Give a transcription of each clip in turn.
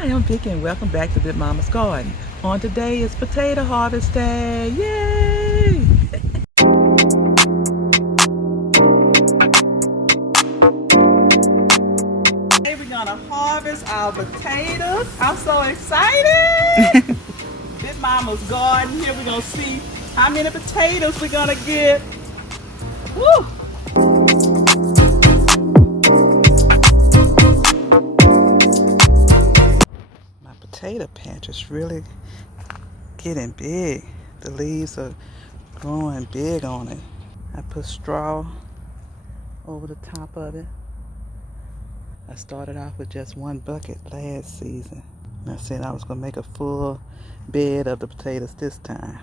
Hi, I'm Vicky and welcome back to Big Mama's Garden. On today is potato harvest day. Yay! Today we're gonna harvest our potatoes. I'm so excited! Big Mama's Garden. Here we're gonna see how many potatoes we're gonna get. Woo! My potato patch is really getting big. The leaves are growing big on it. I put straw over the top of it. I started off with just one bucket last season. And I said I was going to make a full bed of the potatoes this time.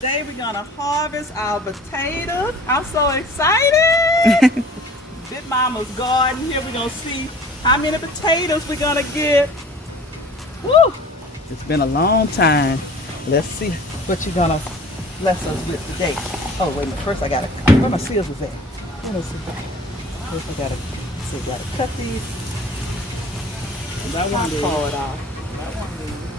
Today we're gonna harvest our potatoes. I'm so excited! Big Mama's Garden. Here we're gonna see how many potatoes we're gonna get. Woo! It's been a long time. Let's see what you're gonna bless us with today. Oh wait a minute. First I gotta where my scissors at? First I gotta cut these. That one pull it off. That one.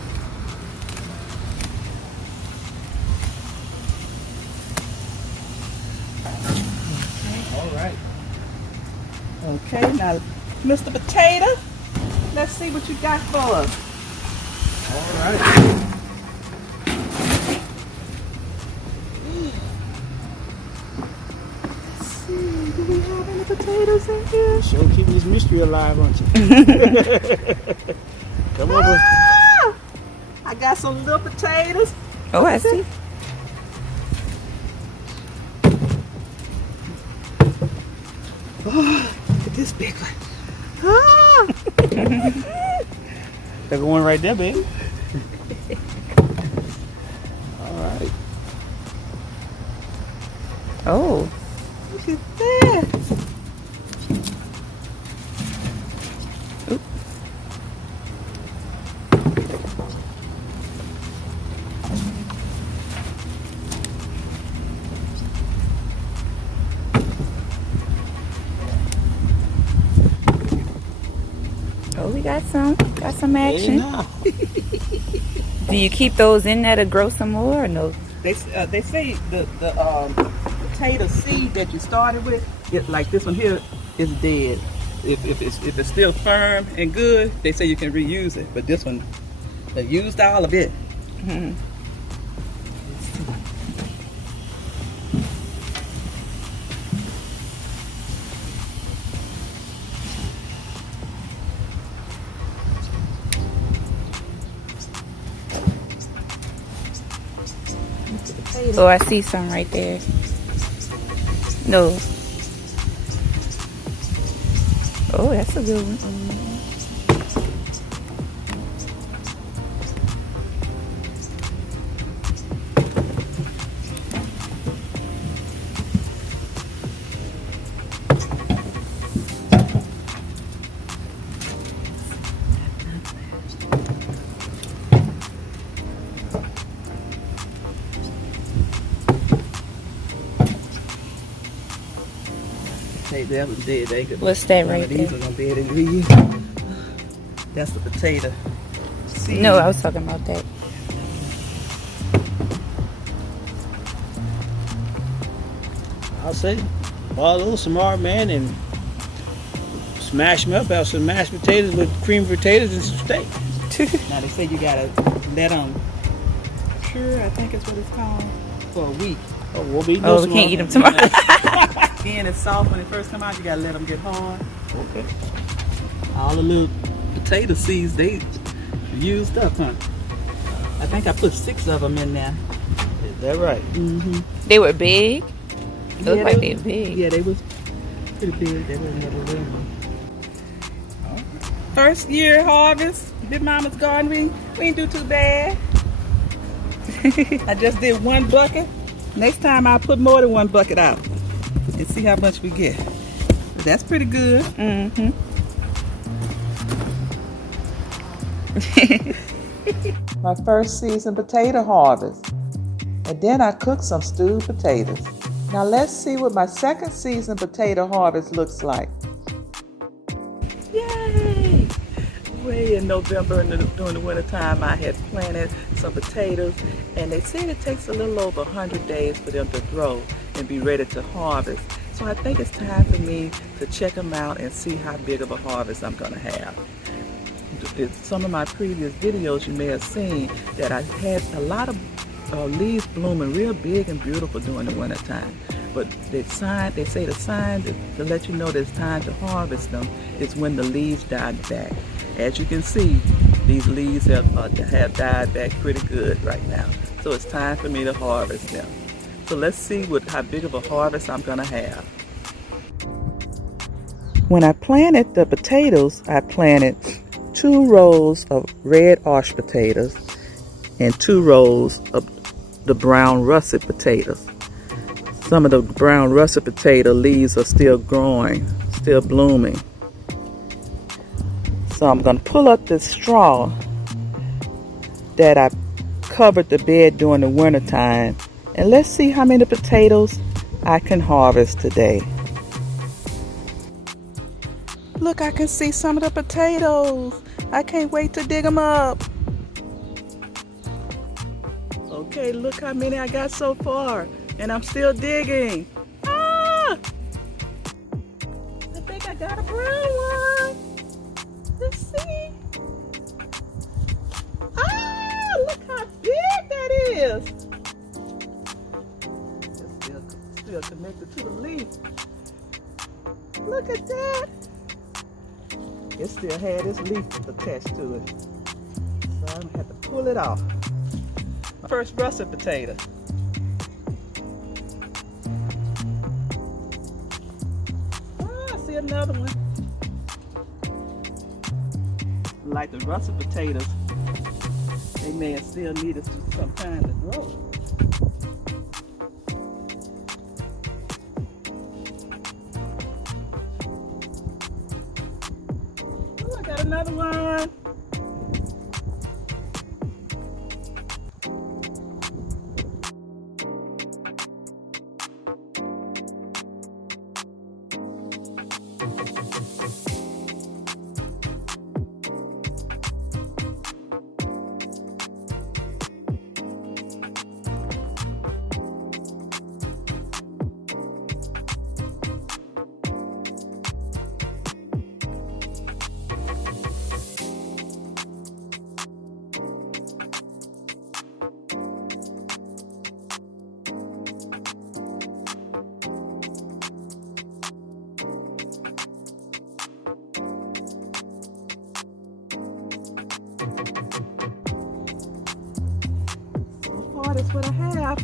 Alright. Okay, now Mr. Potato, let's see what you got for us. Alright. Let's see, do we have any potatoes in here? Sure keeping this mystery alive, aren't you? Come on, boy. I got some little potatoes. Oh, I see. Oh, look at this big one. Ah! They're going right there, baby. Alright. Oh, Look at that. Oop. Oh, we got some Hey, action. now. Do you keep those in there to grow some more or no? They say the potato seed that you started with, like this one here, is dead. If it's still firm and good, they say you can reuse it. But this one, they used all of it. Mhm. Oh, I see some right there. No. Oh, that's a good one. Hey, that was dead. They could, What's that none right of these there? are gonna be able to reuse. That's the potato seed. No, I was talking about that. I'll say, boil those smart, man, and smash them up. Have some mashed potatoes with cream potatoes and some steak. Now they say you gotta let them cure, I think is what it's called, for a week. Oh, we'll be Oh, we can't eat them tomorrow. Skin is soft when it first come out. You gotta let them get hard. Okay. All the little potato seeds they used up, huh? I think I put 6 of them in there. Is that right? Mm-hmm. They were big. Look like they they're big. Yeah, they pretty big. That was another little one. First year harvest. Big Mama's garden, we ain't do too bad. I just did 1 bucket. Next time I'll put more than 1 bucket out and see how much we get. That's pretty good. My first season potato harvest. And then I cooked some stewed potatoes. Now let's see what my second season potato harvest looks like. Yay! Way in November during the winter time, I had planted some potatoes, and they said it takes a little over 100 days for them to grow and be ready to harvest. So I think it's time for me to check them out and see how big of a harvest I'm gonna have. In some of my previous videos, you may have seen that I had a lot of leaves blooming real big and beautiful during the winter time. But they say the sign to let you know that it's time to harvest them is when the leaves die back. As you can see, these leaves have died back pretty good right now. So it's time for me to harvest them. So let's see how big of a harvest I'm gonna have. When I planted the potatoes, I planted 2 rows of red ash potatoes and 2 rows of the brown russet potatoes. Some of the brown russet potato leaves are still growing, still blooming. So I'm going to pull up this straw that I covered the bed during the winter time, and let's see how many potatoes I can harvest today. Look, I can see some of the potatoes. I can't wait to dig them up. Okay, look how many I got so far, and I'm still digging. Ah! I think I got a brown one. Let's see. Ah, look how big that is. It's still connected to the leaf. Look at that. It still had its leaf attached to it. So I'm gonna have to pull it off. First russet potato. Oh, I see another one. Like the russet potatoes, they may have still needed some time to grow. Oh, I got another one. That's what I have,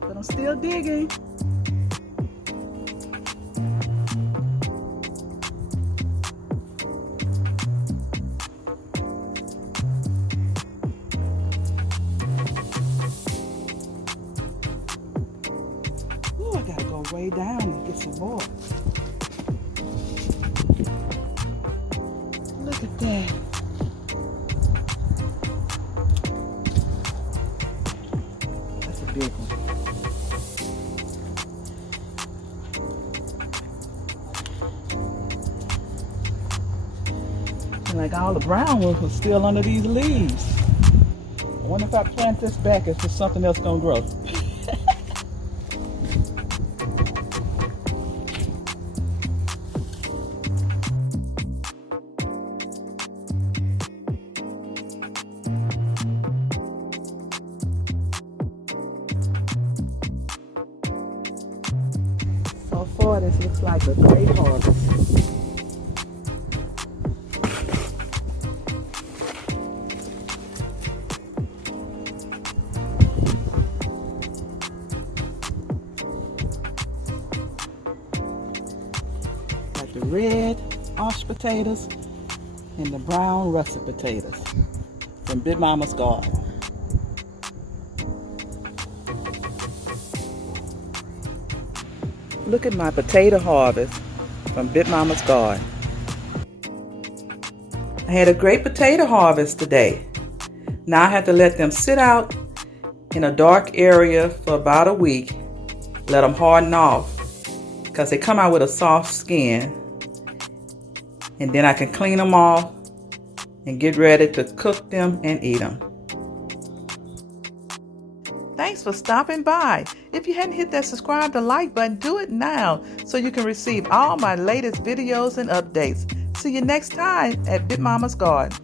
but I'm still digging. Ooh, I gotta go way down and get some more. Look at that. Big one. And like all the brown ones were still under these leaves. I wonder if I plant this back if there's something else gonna grow. So far, this looks like a great harvest. the red mashed potatoes and the brown russet potatoes from Big Mama's garden. Look at my potato harvest from Big Mama's garden. I had a great potato harvest today. Now I have to let them sit out in a dark area for about a week. Let them harden off because they come out with a soft skin. And then I can clean them off and get ready to cook them and eat them. Thanks for stopping by. If you hadn't hit that subscribe and like button, do it now so you can receive all my latest videos and updates. See you next time at Big Mama's Garden.